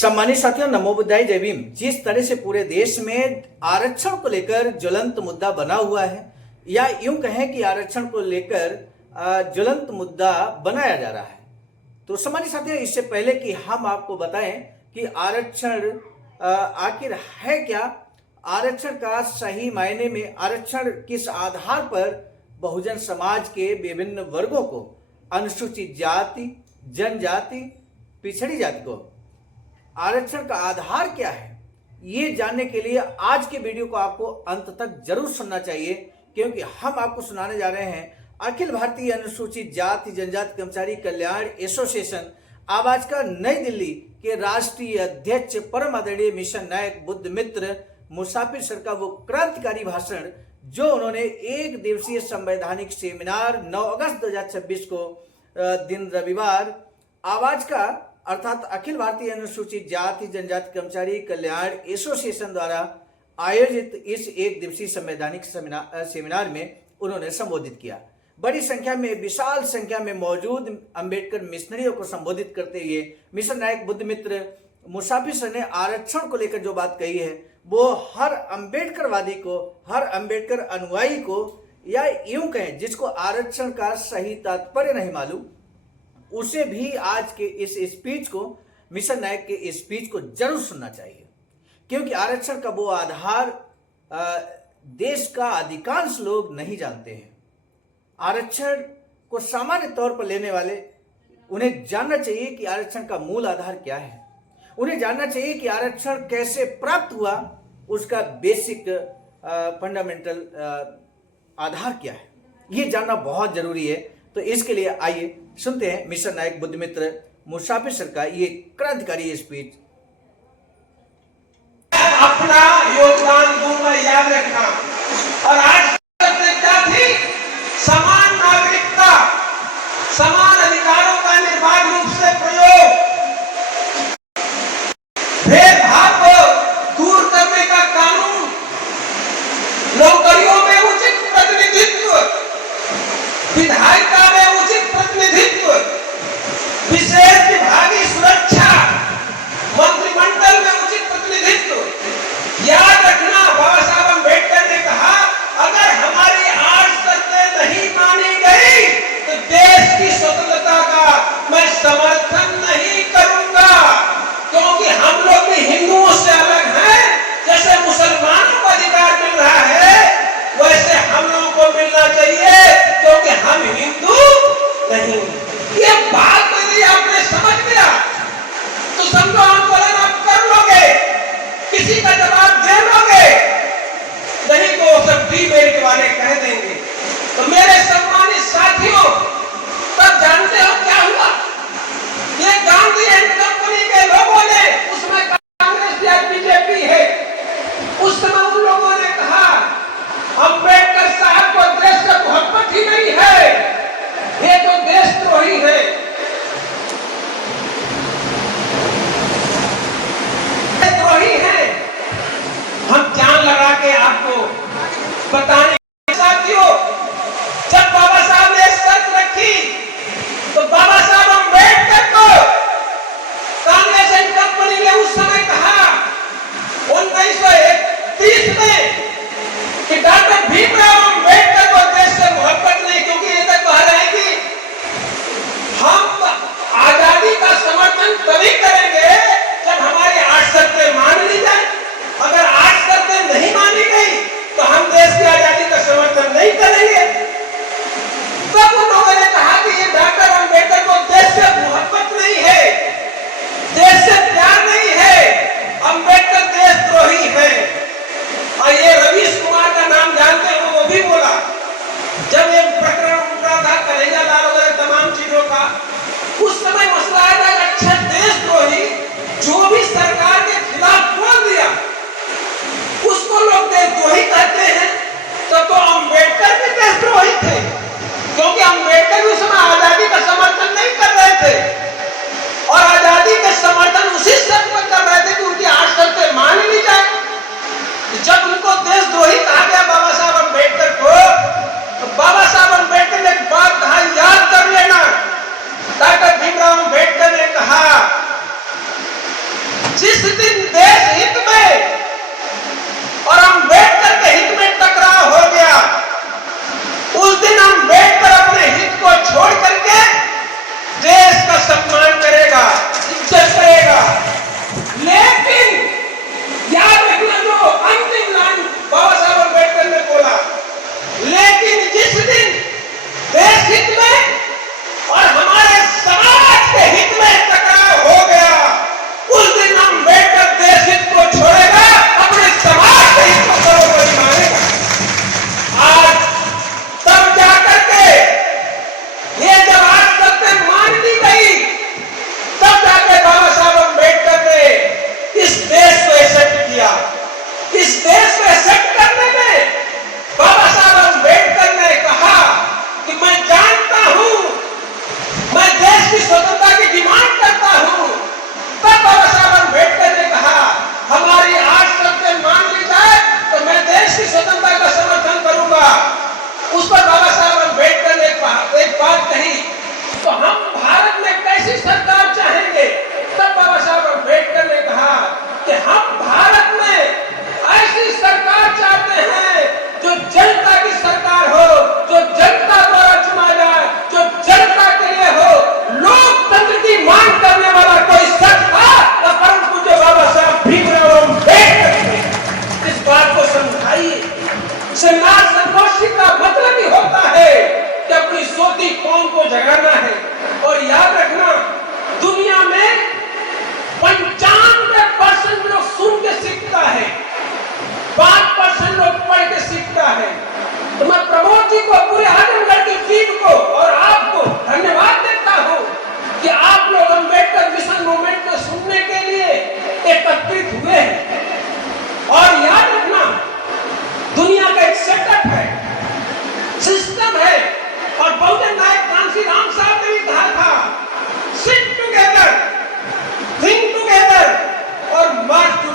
सम्मानित साथियों, नमो बुद्धाय, जय भीम। जिस तरह से पूरे देश में आरक्षण को लेकर ज्वलंत मुद्दा बना हुआ है, या यूं कहें कि आरक्षण को लेकर ज्वलंत मुद्दा बनाया जा रहा है, तो सम्मानित साथियों, इससे पहले कि हम आपको बताएं कि आरक्षण आखिर है क्या, आरक्षण का सही मायने में आरक्षण किस आधार पर बहुजन समाज के विभिन्न वर्गों को, अनुसूचित जाति, जनजाति, पिछड़ी जाति को आरक्षण का आधार क्या है, ये जानने के लिए आज के वीडियो को आपको अंत तक जरूर सुनना चाहिए, क्योंकि हम आपको सुनाने जा रहे हैं अखिल भारतीय अनुसूचित जाति जनजाति कर्मचारी कल्याण एसोसिएशन आवाज का नई दिल्ली के राष्ट्रीय अध्यक्ष परम आदरणीय मिशन नायक बुद्ध मित्र मुसाफिर सर का वो क्रांतिकारी भाषण, जो उन्होंने एक दिवसीय संवैधानिक सेमिनार 9 अगस्त 2026 को दिन रविवार आवाज का अर्थात अखिल भारतीय अनुसूचित जाति जनजाति कर्मचारी कल्याण एसोसिएशन द्वारा आयोजित इस एक दिवसीय संवैधानिक सेमिनार में उन्होंने संबोधित किया। बड़ी संख्या में, विशाल संख्या में मौजूद अंबेडकर मिशनरियों को संबोधित करते हुए मिशन नायक बुद्ध मित्र मुसाफिर सर ने आरक्षण को लेकर जो बात कही है, वो हर अंबेडकरवादी को, हर अंबेडकर अनुयायी को, या यूं कहें जिसको आरक्षण का सही तात्पर्य नहीं मालूम, उसे भी आज के इस स्पीच को, मिशन नायक के इस स्पीच को जरूर सुनना चाहिए, क्योंकि आरक्षण का वो आधार देश का अधिकांश लोग नहीं जानते हैं। आरक्षण को सामान्य तौर पर लेने वाले, उन्हें जानना चाहिए कि आरक्षण का मूल आधार क्या है, उन्हें जानना चाहिए कि आरक्षण कैसे प्राप्त हुआ, उसका बेसिक फंडामेंटल आधार क्या है, ये जानना बहुत जरूरी है। तो इसके लिए आइए सुनते हैं मिशन नायक बुद्ध मित्र मुसाफिर सर का ये क्रांतिकारी स्पीच। अपना योगदान दूंगा, याद रखना। और आज क्या थी? समान नागरिकता, समान अधिकारों का निर्बाध रूप से प्रयोग, भेदभाव को दूर करने का कानून, नौकरियों में उचित प्रतिनिधित्व, विधायिका में उचित प्रतिनिधित्व, विशेष विभागीय सुरक्षा, मंत्रिमंडल में उचित प्रतिनिधित्व। याद रखना, बाबा साहब अम्बेडकर ने कहा, अगर हमारी 8 शर्तें नहीं मानी गई तो देश की स्वतंत्रता का मैं समर्थन नहीं करूंगा, क्योंकि हम लोग भी हिंदुओं से अलग हैं। जैसे मुसलमानों को अधिकार मिल रहा है, वैसे हम लोगों को मिलना चाहिए, क्योंकि हम हिंदू नहीं। ये बात यदि आपने समझ लिया तो समझो आंदोलन आप कर लोगे, किसी का जवाब दे लोगे, नहीं तो सब डी-मेल के बारे कह देंगे। तो मेरे सम्मानित साथियों, तब जानते हो क्या हुआ? ये गांधी एंड कंपनी के लोगों ने, उसमें कांग्रेस या बीजेपी है, उस समय उन लोगों ने कहा अम्बेडकर साहब को देश का मोहब्बत ही नहीं है, ये तो देशद्रोही है। देशद्रोही है। हम जान लगा के आपको बताने, साथियों, जब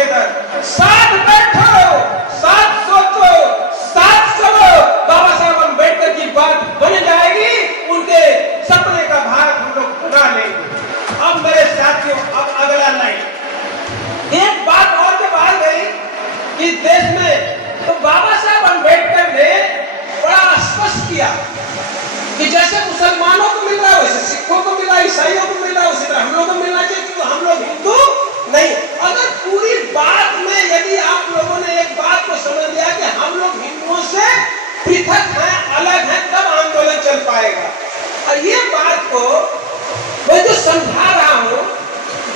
टुगेदर, साथ बैठो, साथ सोचो, साथ चलो, बाबा साहब अम्बेडकर की बात बन जाएगी, उनके सपने का भारत हम लोग बना लेंगे। अब मेरे साथियों, अब अगला लाइन, एक बात और जब आ गई इस देश में, तो बाबा साहब अम्बेडकर ने बड़ा स्पष्ट किया कि जैसे मुसलमानों को मिल रहा है वैसे सिखों को मिला, ईसाइयों को मिला, उसी तरह हम लोग को मिलना चाहिए, क्योंकि हम लोग हिंदू नहीं। अगर पूरी बात में यदि आप लोगों ने एक बात को समझ लिया कि हम लोग हिंदुओं से पृथक हैं, अलग हैं, तब आंदोलन चल पाएगा। और ये बात को मैं जो समझा रहा हूं,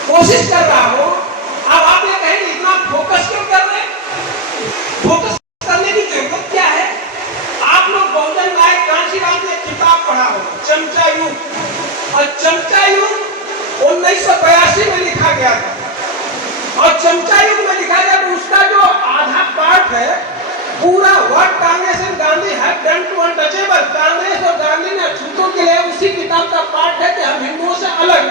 कोशिश कर रहा हूं, अब आप ये कहेंगे इतना फोकस क्यों कर रहे हैं? फोकस करने की जरूरत क्या है? आप लोग बहुजन नायक कांशीराम ने किताब पढ़ा हो, चमचा युग, और चमचा युग 1982 में लिखा गया था, और चमचा युग में लिखा गया तो उसका जो आधा पार्ट है पूरा what Congress and Gandhi have done to untouchable, Congress और गांधी ने अछूतों के लिए, उसी किताब का पार्ट है कि हम हिंदुओं से अलग,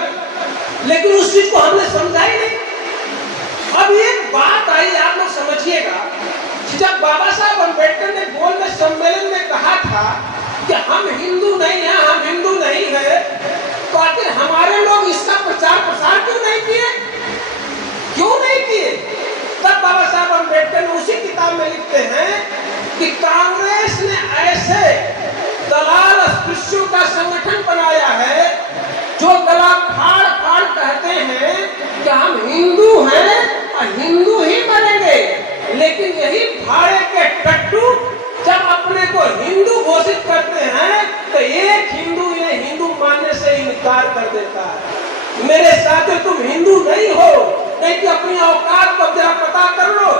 लेकिन उस चीज को हमने समझा ही नहीं। अब एक बात आई, आप लोग समझिएगा, जब बाबा साहब अम्बेडकर ने गोल में सम्मेलन में कहा था कि हम हिंदू नहीं हैं, हम हिंदू नहीं है, तो आखिर हमारे लोग इसका प्रचार प्रसार क्यों नहीं किए? क्यों नहीं किए? तब बाबा साहब अम्बेडकर ने उसी किताब में लिखते हैं कि कांग्रेस ने ऐसे दलाल अस्पृश्यों का संगठन बनाया है जो गला फाड़ फाड़ कहते हैं कि हम हिंदू हैं और हिंदू ही बनेंगे, लेकिन यही भाड़े के टट्टू जब अपने को हिंदू घोषित करते हैं तो एक हिंदू इन्हें हिंदू मानने से इनकार कर देता है। मेरे साथियों, तुम हिंदू नहीं हो, नहीं कि अपनी औकात को जरा पता कर लो।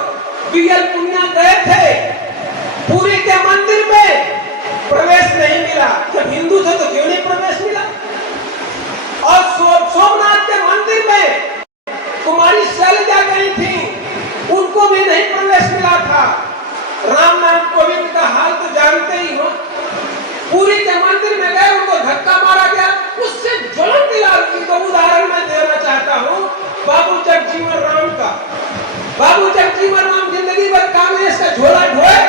बीएल पुनिया गए थे पुरी के मंदिर में, प्रवेश नहीं मिला, जब हिंदू थे तो क्यों नहीं प्रवेश मिला? और सोमनाथ के मंदिर में कुमारी शैलजा गई थी, उनको भी नहीं प्रवेश मिला था। रामनाथ कोविंद का हाल तो जानते ही हो, पुरी के मंदिर में गए, उनको धक्का मारा गया, उससे ज्वलन दिला। तो उदाहरण मैं देना चाहता हूँ बाबू जगजीवन राम का। बाबू जगजीवन राम जिंदगी भर कांग्रेस का झोला ढोए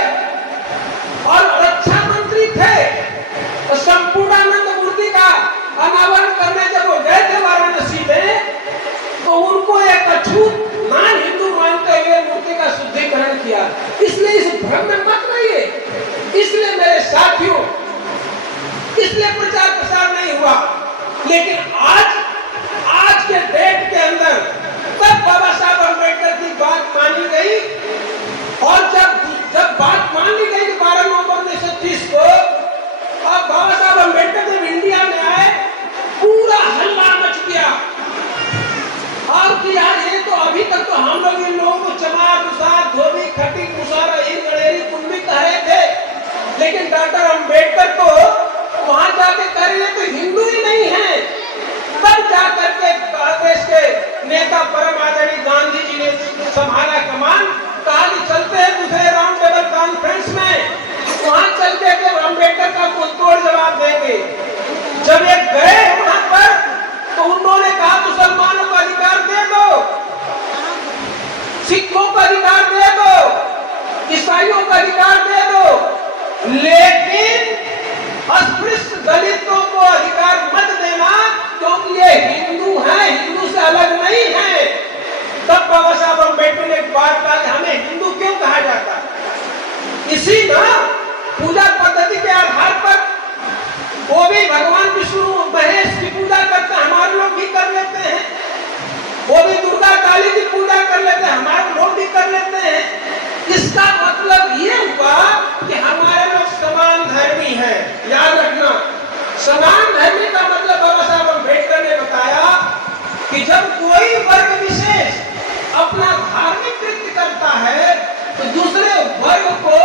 और रक्षा मंत्री थे, तो संपूर्णानंद मूर्ति का अनावरण करने जब वो गए थे वाराणसी में, तो उनको एक अछूत नान हिंदू मानते हुए मूर्ति का शुद्धिकरण किया। इसलिए इस भ्रम में मत रहिए। इसलिए मेरे साथियों, इसलिए प्रचार प्रसार नहीं हुआ, लेकिन आज के डेट के अंदर तब बाबा साहब अम्बेडकर की बात मानी गई, और जब बात मान ली गई 12 नवंबर 1930 को, अब बाबा साहब अम्बेडकर जब इंडिया में आए, पूरा हल्ला मच गया। और कि यार ये तो अभी तक तो हम लोग इन लोगों को चमार, दुसार, धोबी, खटी, मुसारा, गणेरी, कुंभी कह रहे थे, लेकिन डॉक्टर अम्बेडकर तो वहां जाके कह रहे तो हिंदू ही नहीं है। तब जाकर के कांग्रेस के नेता परम आदरणीय गांधी जी ने संभाला कमान, कहा कि चलते हैं दूसरे राउंड टेबल कॉन्फ्रेंस में, वहां चल के अम्बेडकर का मुंहतोड़ जवाब देंगे। जब ये गए वहां पर, तो उन्होंने कहा मुसलमानों को अधिकार दे दो, सिखों को अधिकार दे दो, ईसाइयों को अधिकार दे दो, लेकिन अस्पृश्य दलितों को अधिकार मत देना, क्योंकि ये हिंदू हैं, हिंदू से अलग नहीं है। तब बाबा साहब अम्बेडकर ने एक बात कहा कि हमें हिंदू क्यों कहा जाता है? इसी ना पूजा पद्धति के आधार पर वो भी भगवान विष्णु महेश की पूजा करते हैं, हमारे लोग भी कर लेते हैं। वो भी दुर्गा काली की पूजा कर लेते हैं, हमारे लोग भी कर लेते हैं। इसका मतलब ये हुआ कि हमारे लोग समान धर्मी हैं। याद रखना, समान धर्मी का मतलब बाबा साहब अम्बेडकर ने बताया कि जब कोई वर्ग विशेष अपना धार्मिक कृत्य करता है, तो दूसरे वर्ग को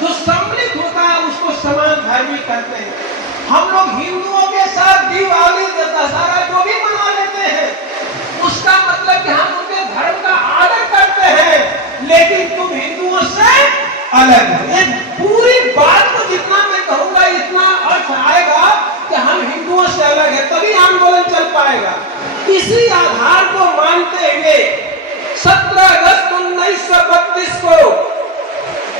जो सम्मिलित होता है उसको समान धर्मी करते हैं। हम लोग हिंदुओं के साथ दिवाली, दशहरा जो भी मना लेते हैं, उसका मतलब कि हम उनके धर्म का आदर करते हैं, लेकिन तुम हिंदुओं से अलग हो। ये पूरी बात को जितना मैं कहूंगा इतना अर्थ आएगा कि हम हिंदुओं से अलग है, तभी आंदोलन चल पाएगा। इसी आधार को मानते हुए 17 अगस्त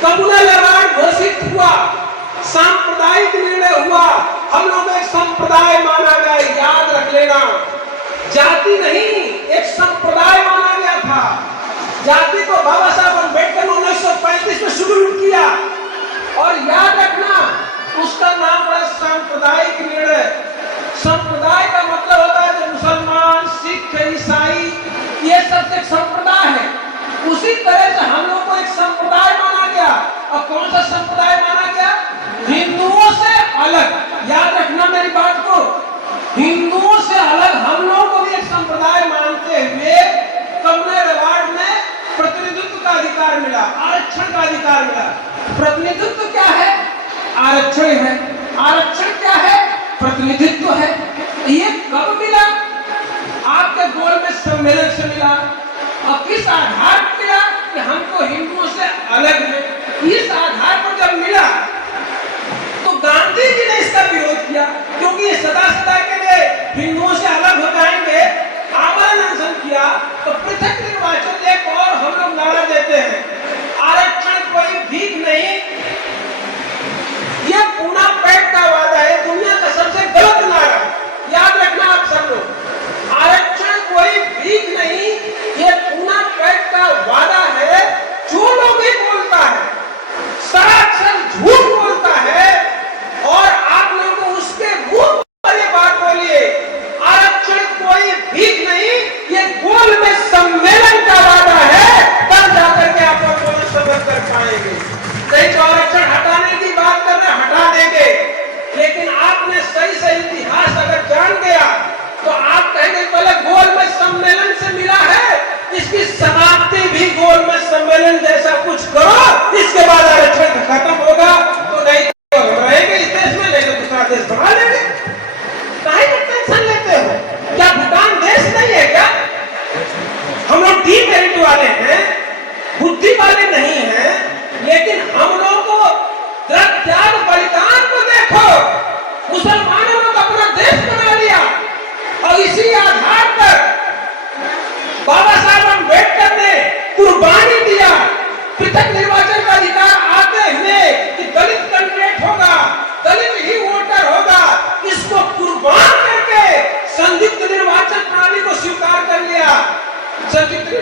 कम्युनल अवार्ड घोषित हुआ, सांप्रदायिक निर्णय हुआ, हम लोग एक संप्रदाय माना गया। याद रख लेना, जाति नहीं, एक संप्रदाय माना गया था। जाति को बाबा साहब अम्बेडकर ने 1935 में शुरू किया, और याद रखना उसका नाम पड़ा सांप्रदायिक निर्णय। संप्रदाय का मतलब होता है जो मुसलमान, सिख, ईसाई, ये सब एक संप्रदाय है। उसी तरह से हम लोग को एक संप्रदाय माना गया। और कौन सा संप्रदाय माना गया? हिंदुओं से अलग। याद रखना मेरी बात को, हिंदुओं से अलग हम लोगों को भी एक संप्रदाय मानते हुए कम्युनल अवार्ड में प्रतिनिधित्व का अधिकार मिला, आरक्षण का अधिकार मिला। प्रतिनिधित्व क्या है? आरक्षण है। आरक्षण क्या है? प्रतिनिधित्व है। ये कब मिला? आपके गोलमेज सम्मेलन से मिला। और किस आधार पर मिला? कि हमको हिंदुओं से अलग है। इस आधार पर जब मिला तो गांधी जी ने इसका विरोध किया, क्योंकि ये सदा सदा के लिए हिंदुओं से अलग हो जाएंगे। आमरण अनशन किया तो पृथक निर्वाचन एक और हम लोग नारा देते हैं, आरक्षण कोई भीख नहीं। यह पूना पैठ का वादा है, दुनिया का सबसे गलत नारा। याद रखना आप सब लोग, आरक्षण कोई भीख नहीं, यह पूना पैठ का वादा है। जो लोग भी बोलता है सरासर झूठ बोलता है, और आप लोग उसके मुंह पर ये बात बोलिए, आरक्षण कोई भीख नहीं, ये गोलमेज सम्मेलन का वादा है, तब जाकर के आप लोग समझ कर पाएंगे। नहीं तो आरक्षण हटाने की बात कर रहे, हटा देंगे, लेकिन आपने सही सही इतिहास अगर जान गया तो आप कहेंगे पहले गोलमेज सम्मेलन से मिला है, इसकी समाप्ति भी गोलमेज सम्मेलन जैसा कुछ करो, इसके बाद आरक्षण खत्म होगा। तो नहीं तो रहेंगे इस देश में, नहीं तो दूसरा देश बना लेंगे। काहे में टेंशन लेते हो? क्या भूटान देश नहीं है क्या? हम लोग डीमेरिट वाले हैं, बुद्धि वाले नहीं हैं, लेकिन हम लोग को त्याग बलिदान को देखो। मुसलमानों ने अपना देश बना लिया, और इसी आधार पर बाबा साहब अम्बेडकर ने कुर्बानी दिया। पृथक निर्वाचन का अधिकार आते हुए कि दलित कैंडिडेट होगा, दलित ही वोटर होगा, इसको कुर्बान करके संयुक्त निर्वाचन प्रणाली को स्वीकार कर लिया। संयुक्त